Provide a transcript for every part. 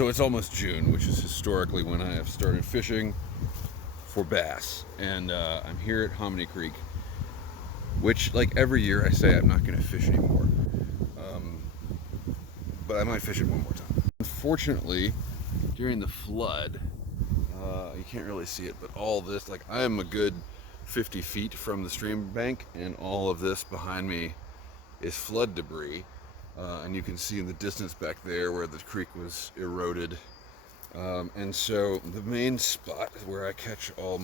So it's almost June, which is historically when I have started fishing for bass. And I'm here at Hominy Creek, which, like every year, I say I'm not going to fish anymore. But I might fish it one more time. Unfortunately, during the flood, you can't really see it, but all this, like, I am a good 50 feet from the stream bank, and all of this behind me is flood debris. And you can see in the distance back there where the creek was eroded. And so the main spot where I caught all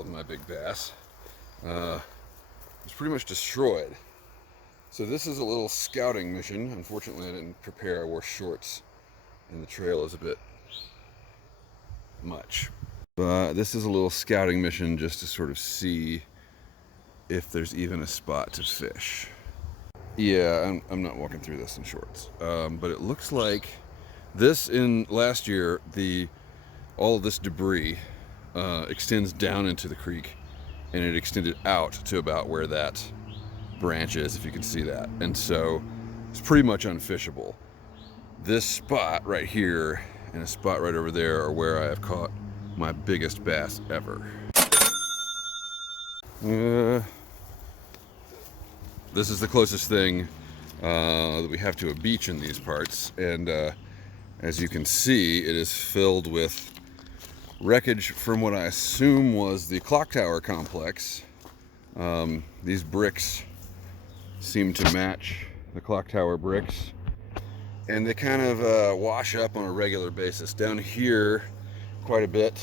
of my big bass was pretty much destroyed. So this is a little scouting mission. Unfortunately, I didn't prepare. I wore shorts, and the trail is a bit much. But this is a little scouting mission just to sort of see if there's even a spot to fish. Yeah, I'm not walking through this in shorts. But it looks like this, in last year, all of this debris extends down into the creek, and it extended out to about where that branch is, if you can see that. And so it's pretty much unfishable. This spot right here and a spot right over there are where I have caught my biggest bass ever. This is the closest thing that we have to a beach in these parts, and as you can see, it is filled with wreckage from what I assume was the clock tower complex. These bricks seem to match the clock tower bricks, and they kind of wash up on a regular basis. Down here, quite a bit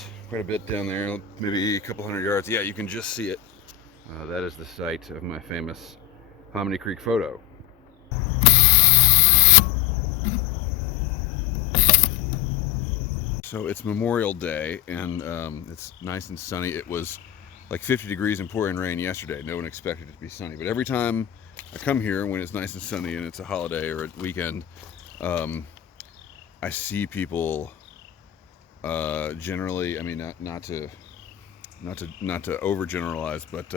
down there, maybe a couple hundred yards. Yeah, you can just see it. That is the site of my famous Hominy Creek photo. So it's Memorial Day, and it's nice and sunny. It was like 50 degrees and pouring rain yesterday. No one expected it to be sunny, but every time I come here when it's nice and sunny and it's a holiday or a weekend, I see people generally, I mean, not to overgeneralize, but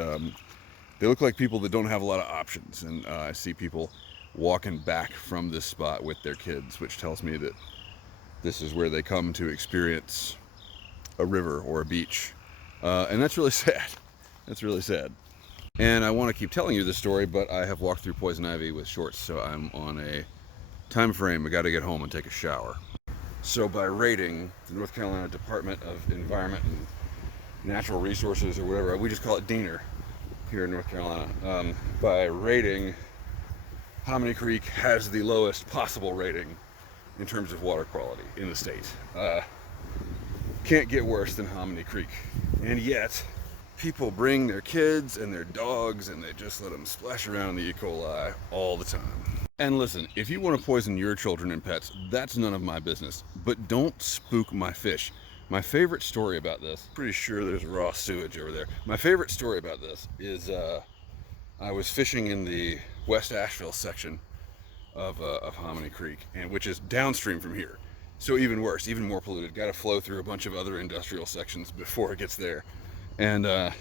they look like people that don't have a lot of options. And I see people walking back from this spot with their kids, which tells me that this is where they come to experience a river or a beach. And that's really sad. That's really sad. And I want to keep telling you this story, but I have walked through poison ivy with shorts, so I'm on a time frame. I got to get home and take a shower. So by rating the North Carolina Department of Environment and Natural Resources, or whatever, we just call it DENR here in North Carolina. By rating, Hominy Creek has the lowest possible rating in terms of water quality in the state. Can't get worse than Hominy Creek. And yet, people bring their kids and their dogs and they just let them splash around in the E. coli all the time. And listen, if you want to poison your children and pets, that's none of my business. But don't spook my fish. My favorite story about this, pretty sure there's raw sewage over there. My favorite story about this is I was fishing in the West Asheville section of Hominy Creek, and which is downstream from here. So even worse, even more polluted. Got to flow through a bunch of other industrial sections before it gets there. And although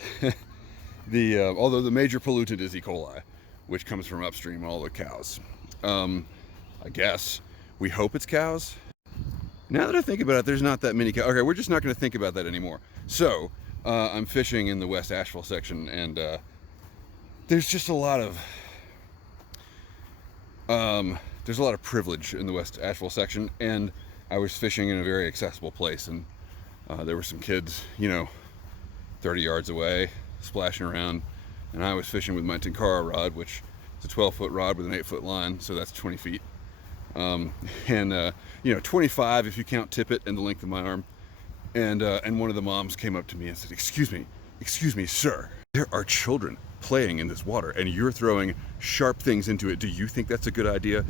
the major pollutant is E. coli, which comes from upstream, all the cows. I guess we hope it's cows. Now that I think about it, there's not that many cows. Okay, we're just not going to think about that anymore. So I'm fishing in the West Asheville section, and there's just a lot of privilege in the West Asheville section, and I was fishing in a very accessible place, and there were some kids, 30 yards away, splashing around, and I was fishing with my Tenkara rod, which is a 12-foot rod with an 8-foot line, so that's 20 feet. 25 if you count tippet and the length of my arm. And one of the moms came up to me and said, excuse me, sir, there are children playing in this water, and you're throwing sharp things into it. Do you think that's a good idea?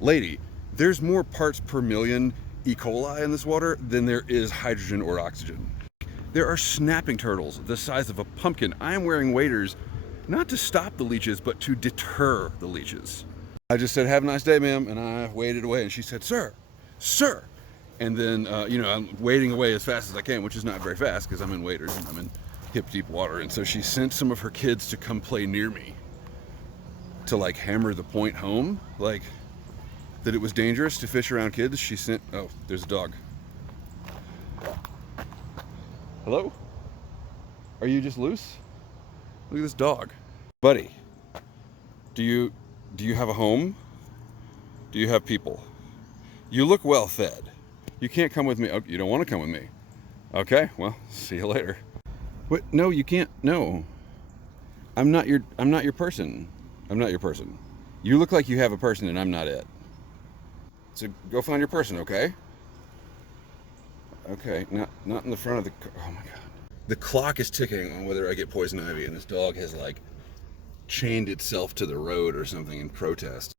Lady, there's more parts per million E. coli in this water than there is hydrogen or oxygen. There are snapping turtles the size of a pumpkin. I am wearing waders not to stop the leeches, but to deter the leeches. I just said, have a nice day, ma'am, and I waded away, and she said, sir, and then, I'm wading away as fast as I can, which is not very fast because I'm in waders and I'm in hip deep water, and so she sent some of her kids to come play near me to, like, hammer the point home. Like, that it was dangerous to fish around kids, she sent... Oh, there's a dog. Hello? Are you just loose? Look at this dog. Buddy, do you have a home? Do you have people? You look well fed. You can't come with me. Oh, you don't want to come with me. Okay, well, see you later. What? No, you can't. No. I'm not your person. I'm not your person. You look like you have a person and I'm not it. So go find your person, okay? Okay, not in the front of the car. Oh my god. The clock is ticking on whether I get poison ivy, and this dog has like chained itself to the road or something in protest.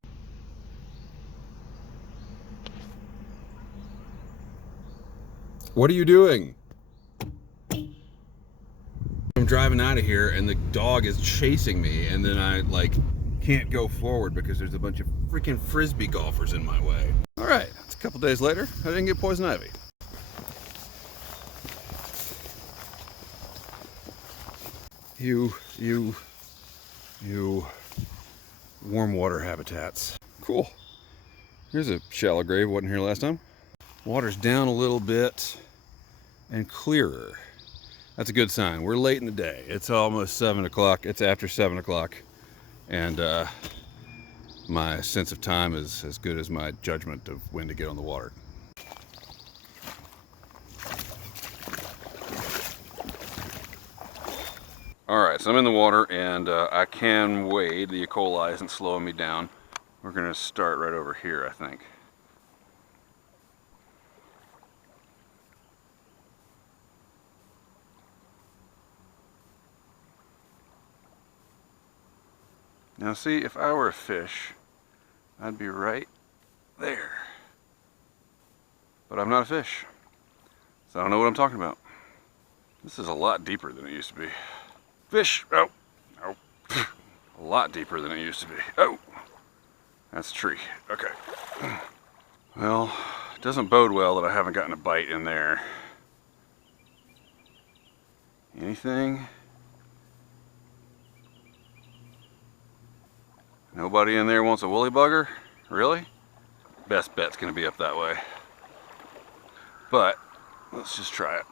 What are you doing? I'm driving out of here and the dog is chasing me, and then I like can't go forward because there's a bunch of freaking frisbee golfers in my way. All right, it's a couple days later. I didn't get poison ivy. You warm water habitats. Cool. Here's a shallow grave, wasn't here last time. Water's down a little bit and clearer. That's a good sign. We're late in the day. It's almost 7 o'clock. It's after 7 o'clock. And my sense of time is as good as my judgment of when to get on the water. All right, so I'm in the water and I can wade. The E. coli isn't slowing me down. We're gonna start right over here, I think. Now see, if I were a fish, I'd be right there. But I'm not a fish, so I don't know what I'm talking about. This is a lot deeper than it used to be. Fish! Oh! Oh! A lot deeper than it used to be. Oh! That's a tree. Okay. Well, it doesn't bode well that I haven't gotten a bite in there. Anything? Nobody in there wants a woolly bugger? Really? Best bet's gonna be up that way. But, let's just try it.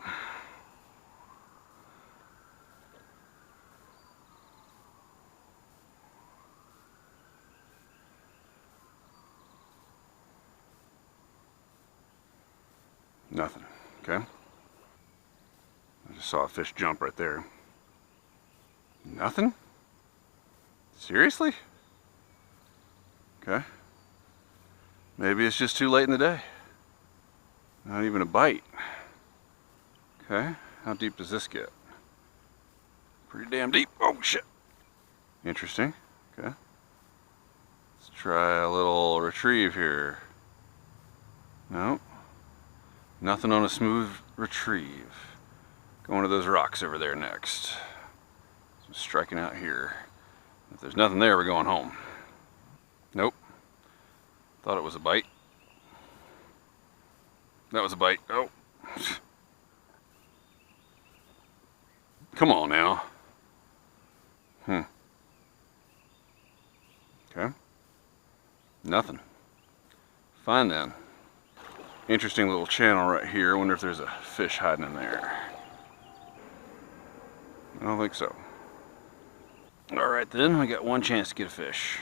Nothing, okay? I just saw a fish jump right there. Nothing? Seriously? Okay. Maybe it's just too late in the day. Not even a bite. Okay, how deep does this get? Pretty damn deep. Oh shit. Interesting. Okay. Let's try a little retrieve here. Nope. Nothing on a smooth retrieve. Going to those rocks over there next. So I'm striking out here. If there's nothing there, we're going home. Nope. Thought it was a bite. That was a bite. Oh. Come on now. Okay. Nothing. Fine then. Interesting little channel right here. I wonder if there's a fish hiding in there. I don't think so. Alright then, we got one chance to get a fish,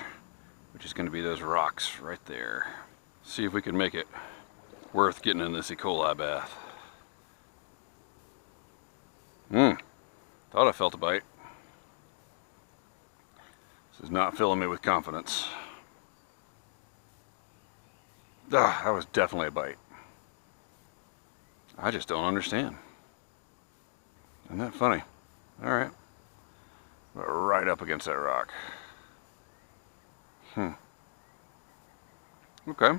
which is going to be those rocks right there. See if we can make it worth getting in this E. coli bath. Thought I felt a bite. This is not filling me with confidence. Ah, that was definitely a bite. I just don't understand. Isn't that funny? Alright. Right up against that rock. Okay.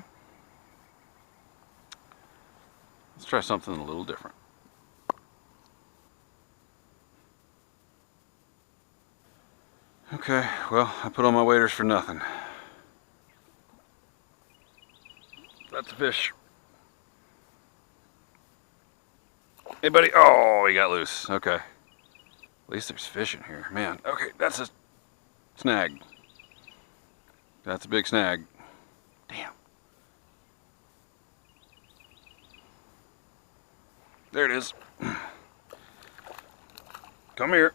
Let's try something a little different. Okay, well, I put on my waders for nothing. That's a fish. Hey, buddy. Oh, he got loose. Okay. At least there's fish in here. Man, okay, that's a snag. That's a big snag. Damn. There it is. Come here.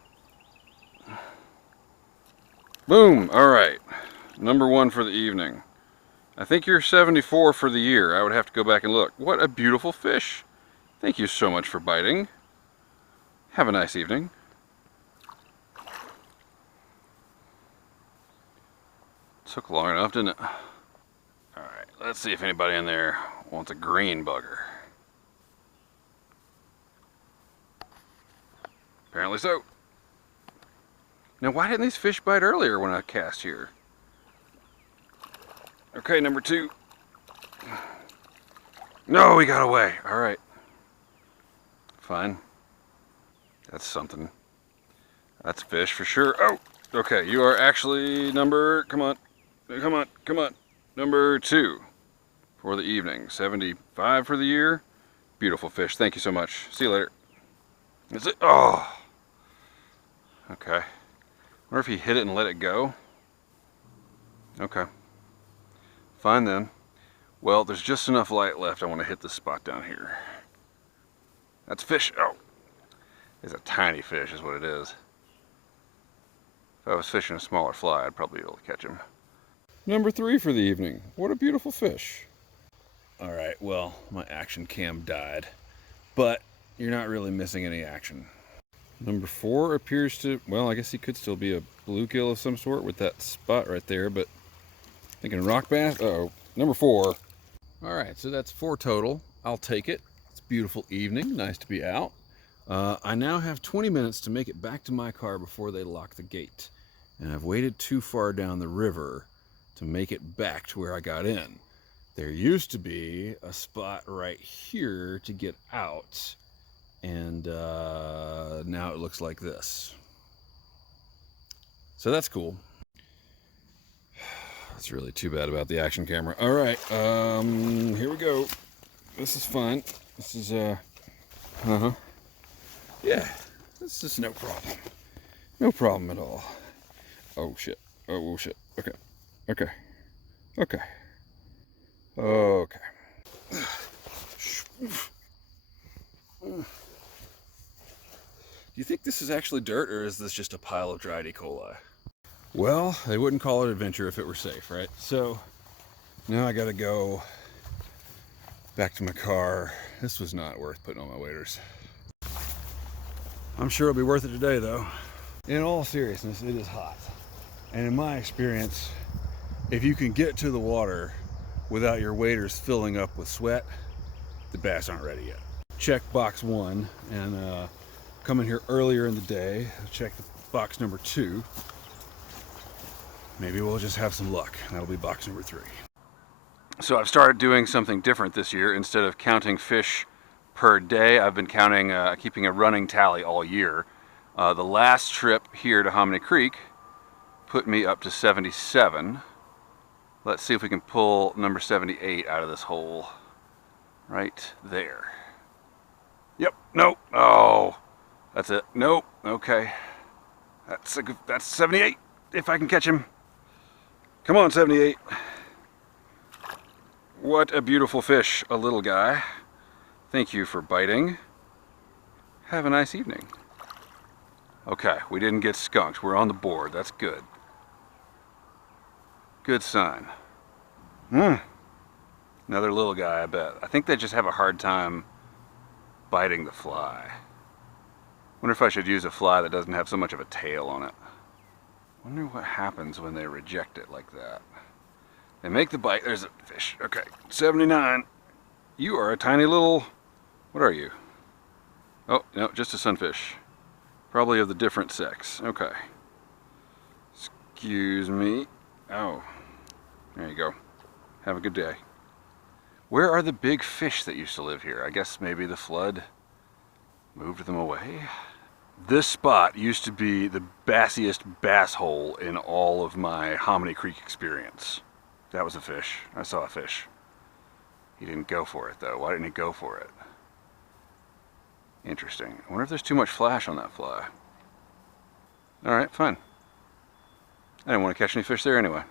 Boom. All right. Number one for the evening. I think you're 74 for the year. I would have to go back and look. What a beautiful fish. Thank you so much for biting. Have a nice evening. Took long enough, didn't it? All right, let's see if anybody in there wants a green bugger. Apparently so. Now, why didn't these fish bite earlier when I cast here? Okay, number two. No, he got away. All right. Fine. That's something. That's fish for sure. Oh, okay. You are actually number, come on. Come on, come on. Number two for the evening. 75 for the year. Beautiful fish. Thank you so much. See you later. Is it? Oh. Okay. Wonder if he hit it and let it go. Okay. Fine then. Well, there's just enough light left. I want to hit this spot down here. That's fish. Oh. It's a tiny fish is what it is. If I was fishing a smaller fly, I'd probably be able to catch him. Number three for the evening. What a beautiful fish. All right, well, my action cam died, but you're not really missing any action. Number four appears to, well, I guess he could still be a bluegill of some sort with that spot right there, but thinking rock bass. Uh-oh. Number four. All right, so that's four total. I'll take it. It's a beautiful evening. Nice to be out. I now have 20 minutes to make it back to my car before they lock the gate. And I've waited too far down the river to make it back to where I got in. There used to be a spot right here to get out. And now it looks like this. So that's cool. It's really too bad about the action camera. All right, here we go. This is fun. This is, yeah, this is no problem. No problem at all. Oh, shit. Oh, shit. Okay. Okay. Okay. Okay. Do you think this is actually dirt, or is this just a pile of dried E. coli? Well, they wouldn't call it adventure if it were safe, right? So, now I gotta go back to my car. This was not worth putting on my waders. I'm sure it'll be worth it today, though. In all seriousness, it is hot. And in my experience, if you can get to the water without your waders filling up with sweat, the bass aren't ready yet. Check box one, and coming here earlier in the day, check the box number two. Maybe we'll just have some luck. That'll be box number three. So I've started doing something different this year. Instead of counting fish per day, I've been counting, keeping a running tally all year. The last trip here to Hominy Creek put me up to 77. Let's see if we can pull number 78 out of this hole right there. Yep, nope, oh, that's it, nope, okay. That's 78, if I can catch him. Come on, 78. What a beautiful fish, a little guy. Thank you for biting. Have a nice evening. Okay, we didn't get skunked. We're on the board. That's good. Good sign. Another little guy, I bet. I think they just have a hard time biting the fly. Wonder if I should use a fly that doesn't have so much of a tail on it. Wonder what happens when they reject it like that. They make the bite. There's a fish. Okay, 79. You are a tiny little... What are you? Oh, no, just a sunfish. Probably of the different sex. Okay. Excuse me. Oh. There you go. Have a good day. Where are the big fish that used to live here? I guess maybe the flood moved them away. This spot used to be the bassiest bass hole in all of my Hominy Creek experience. That was a fish. I saw a fish. He didn't go for it though. Why didn't he go for it? Interesting. I wonder if there's too much flash on that fly. Alright, fine. I didn't want to catch any fish there anyway.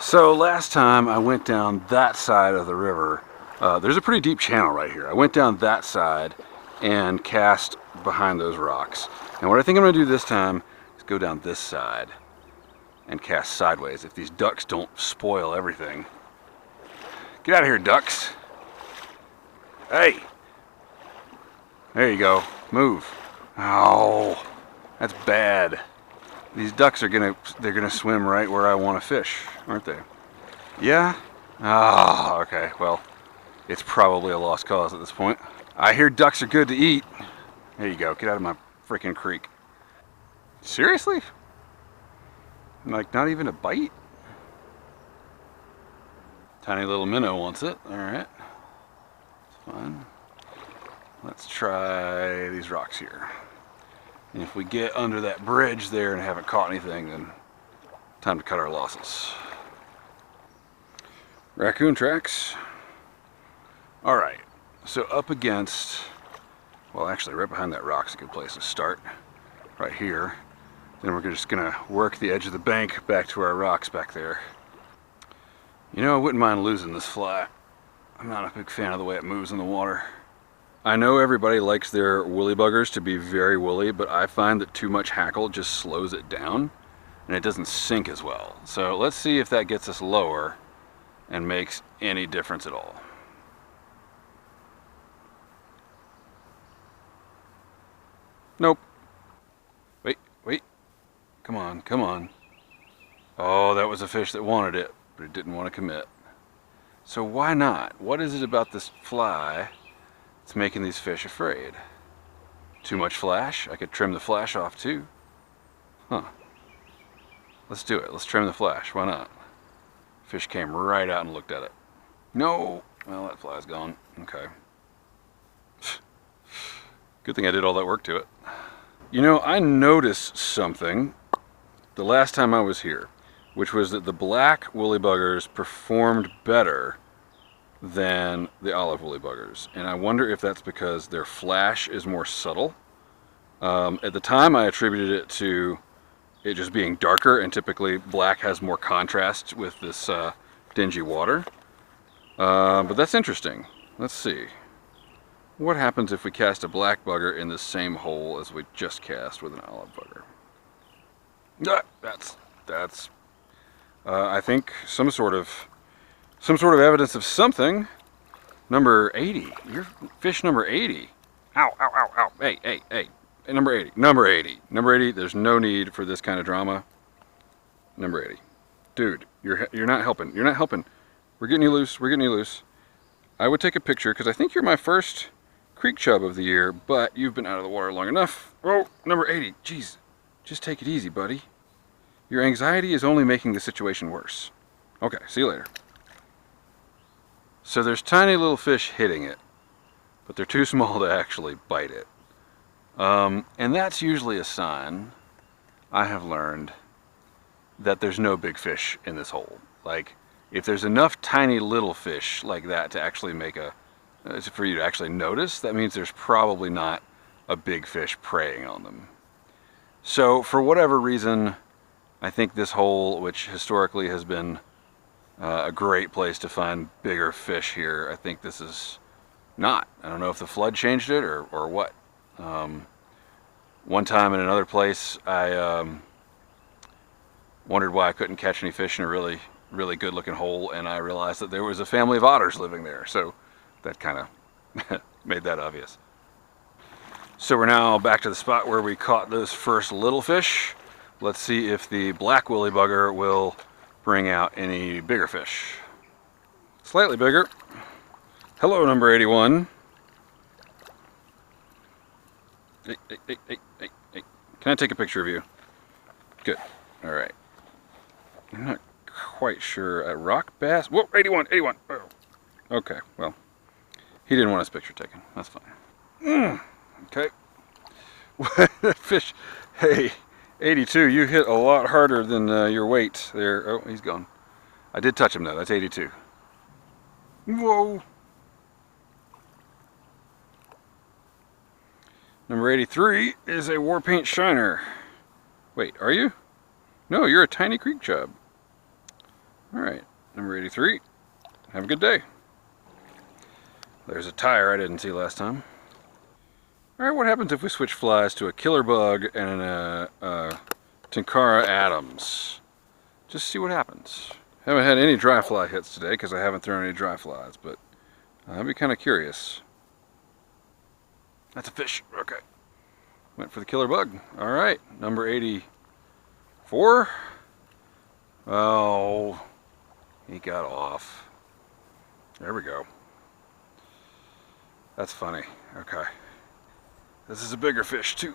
So last time I went down that side of the river, There's a pretty deep channel right here. I went down that side and cast behind those rocks. And what I think I'm gonna do this time is go down this side and cast sideways if these ducks don't spoil everything. Get out of here, ducks. Hey. There you go. Move. Oh, that's bad. These ducks are they're gonna swim right where I want to fish, aren't they? Yeah? Ah, okay, well, it's probably a lost cause at this point. I hear ducks are good to eat. There you go, get out of my freaking creek. Seriously? Like, not even a bite? Tiny little minnow wants it, alright. It's fine. Let's try these rocks here. And if we get under that bridge there and haven't caught anything, then time to cut our losses. Raccoon tracks. Alright, so up against, well actually right behind that rock's a good place to start. Right here. Then we're just gonna work the edge of the bank back to our rocks back there. You know, I wouldn't mind losing this fly. I'm not a big fan of the way it moves in the water. I know everybody likes their woolly buggers to be very woolly, but I find that too much hackle just slows it down and it doesn't sink as well. So let's see if that gets us lower and makes any difference at all. Nope. Wait. Come on, come on. Oh, that was a fish that wanted it, but it didn't want to commit. So why not? What is it about this fly that's making these fish afraid? Too much flash? I could trim the flash off too. Huh. Let's do it. Let's trim the flash. Why not? Fish came right out and looked at it. No! Well, that fly's gone. Okay. Good thing I did all that work to it. You know, I noticed something the last time I was here, which was that the black woolly buggers performed better than the olive woolly buggers. And I wonder if that's because their flash is more subtle. At the time I attributed it to it just being darker, and typically black has more contrast with this dingy water. But that's interesting. Let's see. What happens if we cast a black bugger in the same hole as we just cast with an olive bugger? That's I think some sort of evidence of something. Number 80. You're fish number 80. Ow, ow, ow, ow. Hey. Hey, number 80. Number 80. Number 80, there's no need for this kind of drama. Number 80. Dude, you're not helping. You're not helping. We're getting you loose. We're getting you loose. I would take a picture because I think you're my first creek chub of the year, but you've been out of the water long enough. Oh, number 80. Jeez. Just take it easy, buddy. Your anxiety is only making the situation worse. Okay, see you later. So there's tiny little fish hitting it, but they're too small to actually bite it. And that's usually a sign, I have learned, that there's no big fish in this hole. Like, if there's enough tiny little fish like that to actually make for you to actually notice, that means there's probably not a big fish preying on them. So for whatever reason, I think this hole, which historically has been a great place to find bigger fish here, I think this is not. I don't know if the flood changed it or what. One time in another place, I wondered why I couldn't catch any fish in a really, really good looking hole, and I realized that there was a family of otters living there, so that kind of made that obvious. So we're now back to the spot where we caught those first little fish. Let's see if the black woolly bugger will bring out any bigger fish. Slightly bigger. Hello, number 81. Hey. Can I take a picture of you? Good. All right. I'm not quite sure. A rock bass? Whoa, 81. Oh. Okay, well, he didn't want his picture taken. That's fine. Okay. Fish. Hey, 82, you hit a lot harder than your weight there. Oh, he's gone. I did touch him though. That's 82. Whoa. Number 83 is a war paint shiner. Wait, are you? No, you're a tiny creek chub. All right, number 83. Have a good day. There's a tire I didn't see last time. All right, what happens if we switch flies to a killer bug and a Tenkara Adams? Just see what happens. Haven't had any dry fly hits today because I haven't thrown any dry flies, but I'd be kind of curious. That's a fish. Okay. Went for the killer bug. All right, number 84. Oh, he got off. There we go. That's funny. Okay. This is a bigger fish too.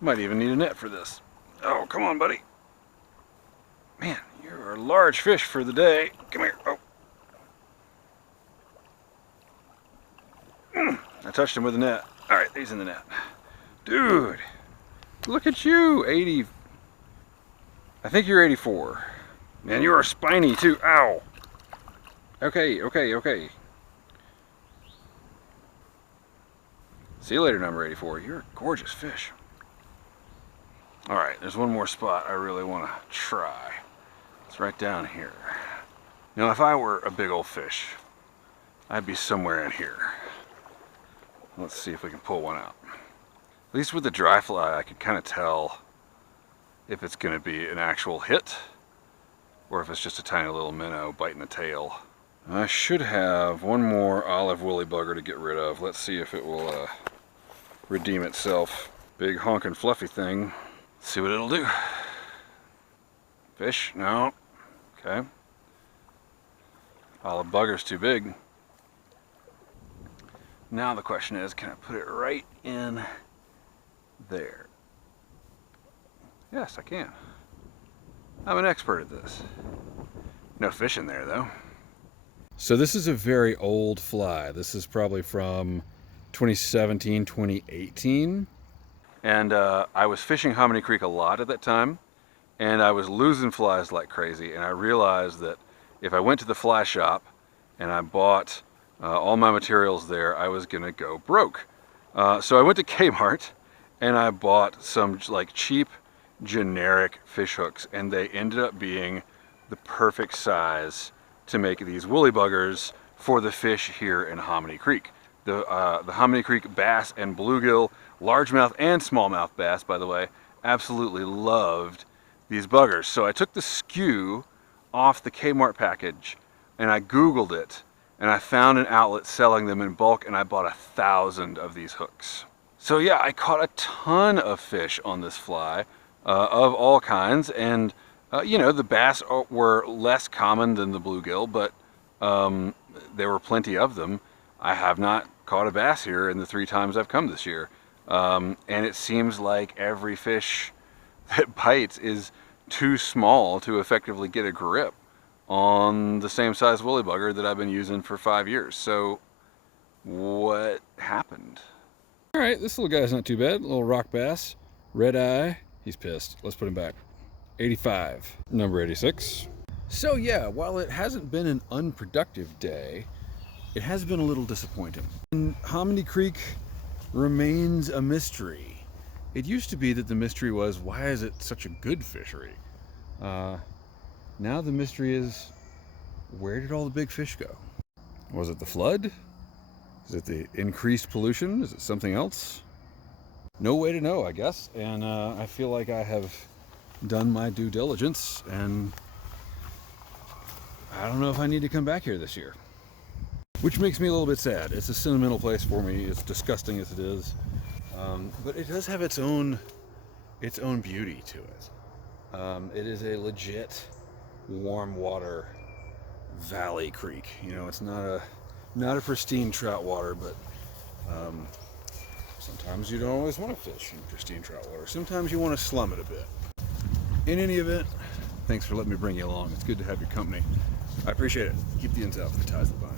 Might even need a net for this. Oh, come on, buddy. Man, you're a large fish for the day. Come here. Oh. I touched him with a net. All right, he's in the net. Dude, look at you, 80. I think you're 84. Man, you are spiny too. Ow. Okay, okay, okay. See you later, number 84. You're a gorgeous fish. All right, there's one more spot I really want to try. It's right down here. Now, if I were a big old fish, I'd be somewhere in here. Let's see if we can pull one out. At least with the dry fly, I could kind of tell if it's going to be an actual hit or if it's just a tiny little minnow biting the tail. I should have one more olive woolly bugger to get rid of. Let's see if it will redeem itself. Big honking fluffy thing. Let's see what it'll do. Fish? No. Okay. Olive bugger's too big. Now the question is, can I put it right in there? Yes, I can. I'm an expert at this. No fish in there though. So this is a very old fly. This is probably from 2017, 2018. And I was fishing Hominy Creek a lot at that time, and I was losing flies like crazy, and I realized that if I went to the fly shop and I bought all my materials there, I was gonna go broke. So I went to Kmart and I bought some like cheap generic fish hooks, and they ended up being the perfect size to make these woolly buggers for the fish here in Hominy Creek. The Hominy Creek bass and bluegill, largemouth and smallmouth bass, by the way, absolutely loved these buggers. So I took the SKU off the Kmart package and I Googled it, and I found an outlet selling them in bulk, and I bought 1,000 of these hooks. So yeah, I caught a ton of fish on this fly, of all kinds, and you know, the bass were less common than the bluegill, but there were plenty of them. I have not caught a bass here in the 3 times I've come this year, and it seems like every fish that bites is too small to effectively get a grip on the same size woolly bugger that I've been using for 5 years. So what happened? All right, this little guy's not too bad. Little rock bass, red eye. He's pissed. Let's put him back. 85, number 86. So yeah, while it hasn't been an unproductive day, it has been a little disappointing. And Hominy Creek remains a mystery. It used to be that the mystery was, why is it such a good fishery? Now the mystery is, where did all the big fish go? Was it the flood? Is it the increased pollution? Is it something else? No way to know, I guess. And I feel like I have done my due diligence, and I don't know if I need to come back here this year. Which makes me a little bit sad. It's a sentimental place for me, as disgusting as it is. But it does have its own beauty to it. It is a legit warm water valley creek. You know, it's not a pristine trout water, but sometimes you don't always want to fish in pristine trout water. Sometimes you want to slum it a bit. In any event, thanks for letting me bring you along. It's good to have your company. I appreciate it. Keep the ends out for the ties that bind.